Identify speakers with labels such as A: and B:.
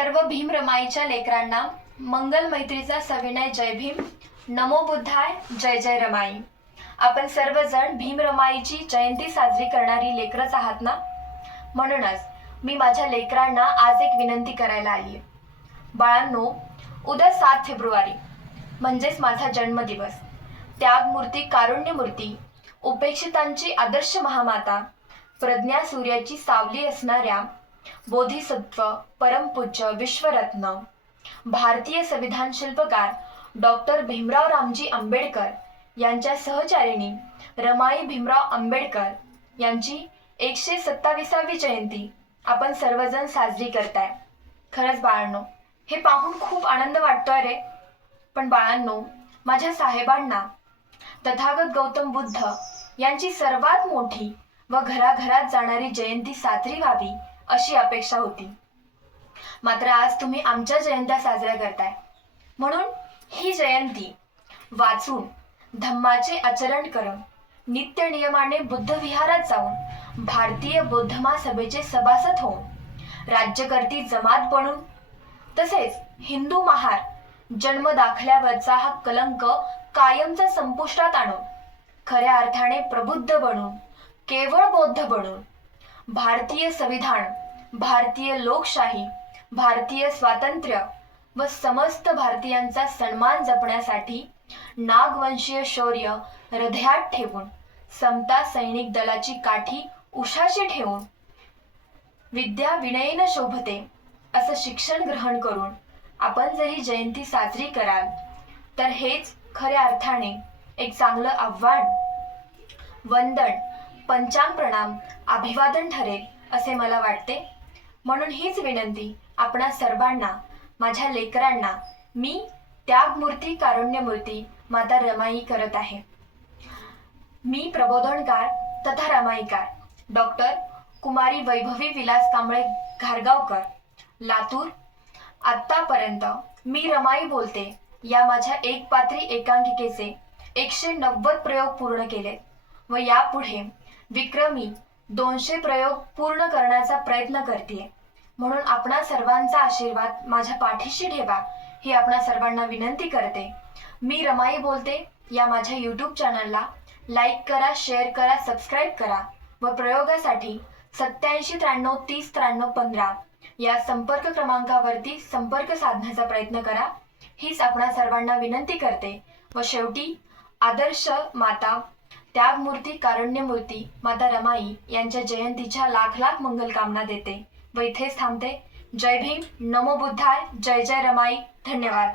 A: सर्व भीम रमाईच्या लेकरांना मंगल मैत्रीचा सविनय जय भीम. नमो बुद्धाय जय जय रमाई. आपण सर्वजण भीम रमाईची जयंती साजरी करणारी लेकरच आहात ना? म्हणूनच मी माझ्या लेकरांना आज एक विनंती करायला आली आहे बाळांनो उद्या सात फेब्रुवारी म्हणजेच माझा जन्मदिवस. त्यागमूर्ती कारुण्यमूर्ती उपेक्षितांची आदर्श महामाता प्रज्ञा सूर्याची सावली असणाऱ्या बोधिसत्व परमपूज्य विश्वरत्न. भारतीय संविधान शिल्पकार डॉक्टर भीमराव रामजी आंबेडकर यांच्या सहचारिणी रमाई भीमराव आंबेडकर यांची एकशे सत्ताविसावी जयंती आपण सर्वजण साजरी करताय. खरंच बाळांनो हे पाहून खूप आनंद वाटतोय रे. पण बाळांनो माझ्या साहेबांना तथागत गौतम बुद्ध यांची सर्वात मोठी व घराघरात जाणारी जयंती साजरी व्हावी अशी अपेक्षा होती. मात्र आज तुम्ही आमच्या जयंत्या साजऱ्या करताय. म्हणून ही जयंती वाचून धम्माचे आचरण करून नित्य नियमाने बुद्ध विहारात जाऊन भारतीय बौद्ध महासभेचे सभासद होऊन राज्यकर्ती जमात बनून तसेच हिंदू महार जन्म दाखल्यावरचा हा कलंक कायमचा संपुष्टात आणून खऱ्या अर्थाने प्रबुद्ध बनून केवळ बौद्ध बनून भारतीय संविधान भारतीय लोकशाही भारतीय स्वातंत्र्य व समस्त भारतीयांचा सन्मान जपण्यासाठी नागवंशीय शौर्य हृदयात ठेवून समता सैनिक दलाची काठी उशाशी ठेवून विद्या विनयेन शोभते असं शिक्षण ग्रहण करून आपण जरी जयंती साजरी कराल तर हेच खऱ्या अर्थाने एक चांगलं आव्हान. वंदन. पंचांग प्रणाम अभिवादन ठरेल असे मला वाटते. म्हणून हीच विनंती आपणा सर्वांना माझ्या लेकरांना मी त्यागमूर्ती कारुण्यमूर्ती माता रमाई करत आहे. मी प्रबोधनकार तथा रमाईकार. डॉक्टर कुमारी वैभवी विलास कांबळे घारगावकर. लातूर. आत्तापर्यंत मी रमाई बोलते या माझ्या एक पात्री एकांकिकेचे एकशे नव्वद प्रयोग पूर्ण केले व यापुढे विक्रमी दोनशे प्रयोग पूर्ण करण्याचा प्रयत्न करते म्हणून आपणा सर्वांचा आशीर्वाद माझ्या पाठीशी ठेवा ही आपणा सर्वांना विनंती करते. मी रमाई बोलते या माझ्या यूट्यूब चॅनलला लाईक करा शेअर करा सबस्क्राईब करा. व प्रयोगासाठी सत्याऐंशी त्र्याण्णव तीस त्र्याण्णव पंधरा या संपर्क क्रमांकावरती संपर्क साधण्याचा प्रयत्न करा. हीच आपणा सर्वांना विनंती करते. व शेवटी आदर्श माता त्यागमूर्ती कारुण्यमूर्ती माता रमाई यांच्या जयंतीच्या लाख लाख मंगलकामना देते. व इथेच थांबते. जय भीम. नमो बुद्धाय. जय जय रमाई. धन्यवाद.